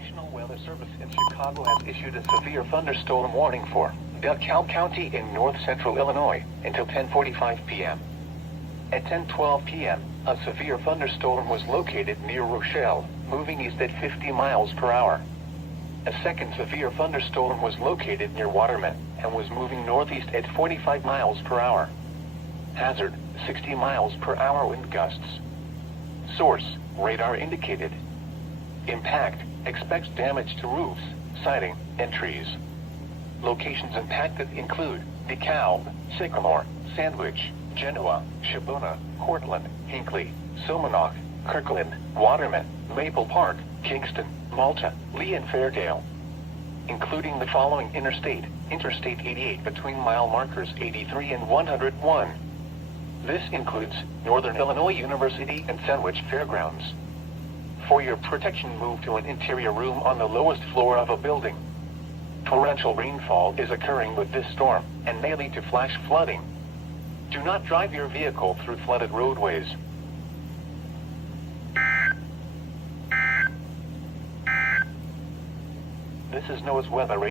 National Weather Service in Chicago has issued a severe thunderstorm warning for DeKalb County in north-central Illinois until 10:45 p.m. At 10:12 p.m., a severe thunderstorm was located near Rochelle, moving east at 50 miles per hour. A second severe thunderstorm was located near Waterman and was moving northeast at 45 miles per hour. Hazard, 60 miles per hour wind gusts. Source, radar indicated. Impact, expects damage to roofs, siding, and trees. Locations impacted include DeKalb, Sycamore, Sandwich, Genoa, Shabbona, Cortland, Hinckley, Silmanock, Kirkland, Waterman, Maple Park, Kingston, Malta, Lee and Fairdale. Including the following Interstate 88 between mile markers 83 and 101. This includes Northern Illinois University and Sandwich Fairgrounds. For your protection, move to an interior room on the lowest floor of a building. Torrential rainfall is occurring with this storm and may lead to flash flooding. Do not drive your vehicle through flooded roadways. This is NOAA's weather.